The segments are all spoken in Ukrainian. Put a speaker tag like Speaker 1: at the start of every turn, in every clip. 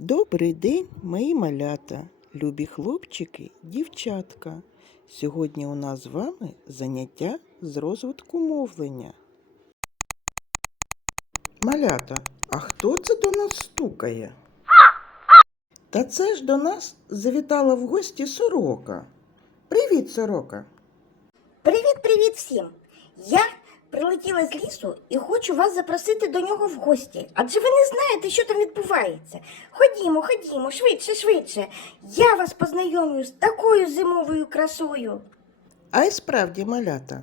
Speaker 1: Добрий день, мої малята, любі хлопчики, дівчатка. Сьогодні у нас з вами заняття з розвитку мовлення. Малята, а хто це до нас стукає? Та це ж до нас завітала в гості сорока. Привіт, сорока.
Speaker 2: Привіт-привіт всім! Я прилетіла з лісу і хочу вас запросити до нього в гості. Адже ви не знаєте, що там відбувається. Ходімо, ходімо, швидше, швидше. Я вас познайомлю з такою зимовою красою.
Speaker 1: А й справді, малята,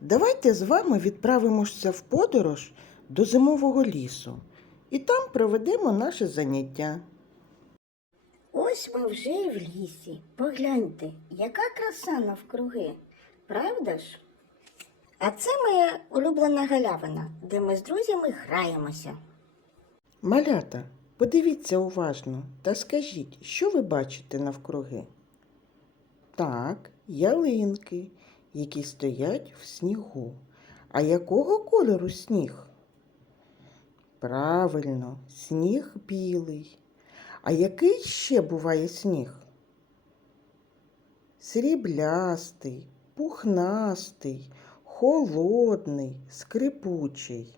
Speaker 1: давайте з вами відправимося в подорож до зимового лісу і там проведемо наше заняття.
Speaker 2: Ось ми вже і в лісі. Погляньте, яка краса навкруги, правда ж? А це моя улюблена галявина, де ми з друзями граємося.
Speaker 1: Малята, подивіться уважно та скажіть, що ви бачите навкруги? Так, ялинки, які стоять в снігу. А якого кольору сніг? Правильно, сніг білий. А який ще буває сніг? Сріблястий, пухнастий, холодний, скрипучий.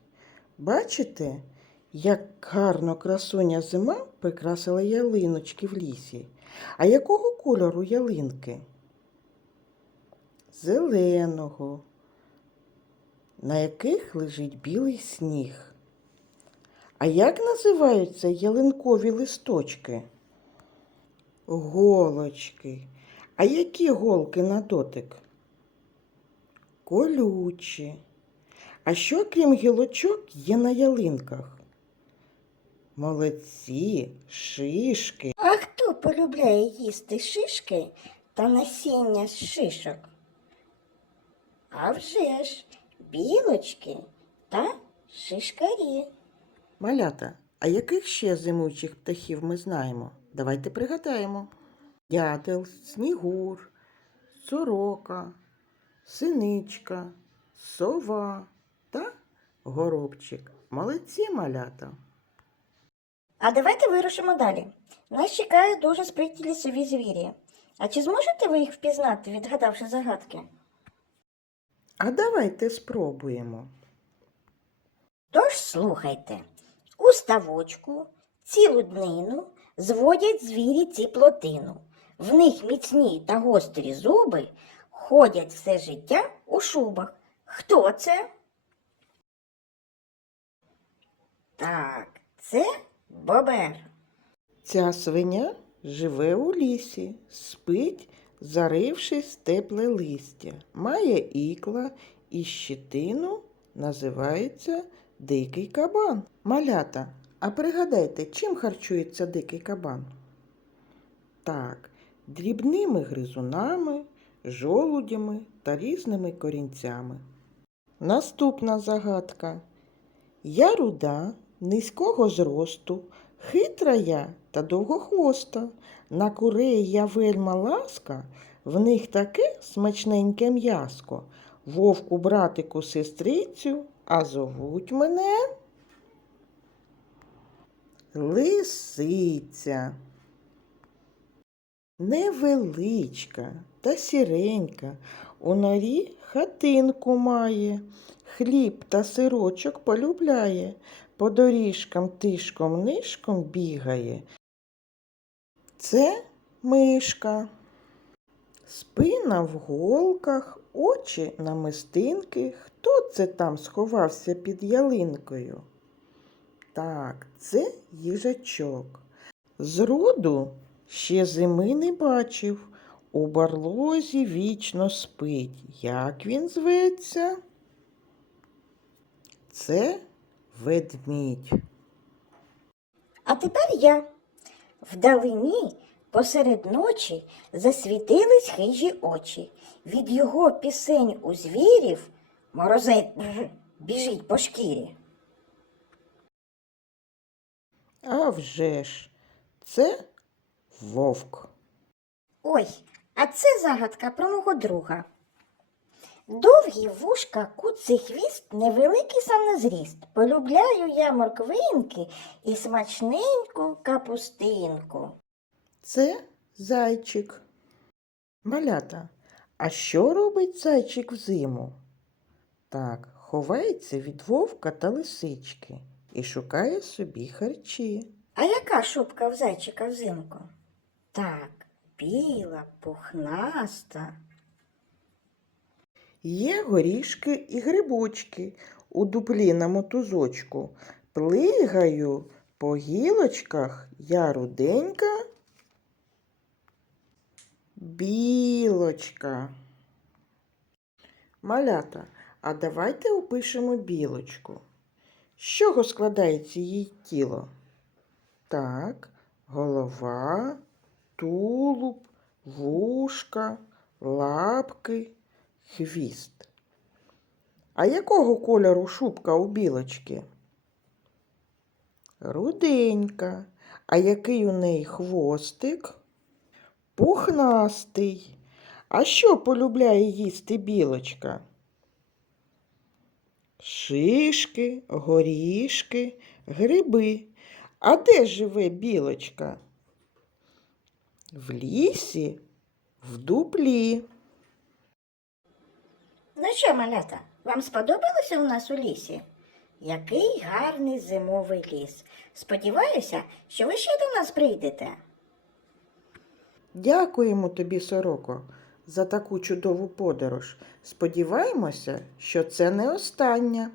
Speaker 1: Бачите, як гарно красуня зима прикрасила ялиночки в лісі. А якого кольору ялинки? Зеленого, на яких лежить білий сніг. А як називаються ялинкові листочки? Голочки. А які голки на дотик? Колючі. А що, крім гілочок, є на ялинках? Молодці, шишки.
Speaker 2: А хто полюбляє їсти шишки та насіння з шишок? А вже ж білочки та шишкарі.
Speaker 1: Малята, а яких ще зимуючих птахів ми знаємо? Давайте пригадаємо. Дятел, снігур, сорока, синичка, сова та горобчик. Молодці малята.
Speaker 2: А давайте вирушимо далі. Нас чекають дуже сприті лісові звірі. А чи зможете ви їх впізнати, відгадавши загадки?
Speaker 1: А давайте спробуємо.
Speaker 2: Тож слухайте, у ставочку цілу днину зводять звірі ці плотину. В них міцні та гострі зуби ходять все життя у шубах. Хто це? Так, це бобер.
Speaker 1: Ця свиня живе у лісі, спить, зарившись тепле листя, має ікла і щитину, називається дикий кабан. Малята, а пригадайте, чим харчується дикий кабан? Так, дрібними гризунами, жолудями та різними корінцями. Наступна загадка. Я руда, низького зросту, хитра я та довгохвоста. На курей я вельма ласка, в них таке смачненьке м'яско. Вовку, братику, сестрицю, а зовуть мене Лисиця. Невеличка та сіренька, у норі хатинку має, хліб та сирочок полюбляє, по доріжкам тишком нишком бігає. Це мишка. Спина в голках, очі на мистинки. Хто це там сховався під ялинкою? Так, це їжачок. Зроду ще зими не бачив. У барлозі вічно спить. Як він зветься? Це ведмідь.
Speaker 2: А тепер я. Вдалині посеред ночі засвітились хижі очі. Від його пісень у звірів морозець біжить по шкірі.
Speaker 1: А вже ж, це вовк.
Speaker 2: Ой, а це загадка про мого друга. Довгі вушка, куций хвіст, невеликий сам на зріст. Полюбляю я морквинки і смачненьку капустинку.
Speaker 1: Це зайчик. Малята. А що робить зайчик взиму? Так, ховається від вовка та лисички і шукає собі харчі.
Speaker 2: А яка шубка в зайчика взимку? Так, біла, пухнаста.
Speaker 1: Є горішки і грибочки у дуплі на мотузочку. Плигаю по гілочках я руденька. Білочка. Малята, а давайте опишемо білочку. З чого складається її тіло? Так, голова, тулуб, вушка, лапки, хвіст. А якого кольору шубка у білочки? Руденька. А який у неї хвостик? Пухнастий. А що полюбляє їсти білочка? Шишки, горішки, гриби. А де живе білочка? В лісі, в дуплі.
Speaker 2: Ну що, малята, вам сподобалося у нас у лісі? Який гарний зимовий ліс. Сподіваюся, що ви ще до нас прийдете.
Speaker 1: Дякуємо тобі, сороко, за таку чудову подорож. Сподіваємося, що це не остання.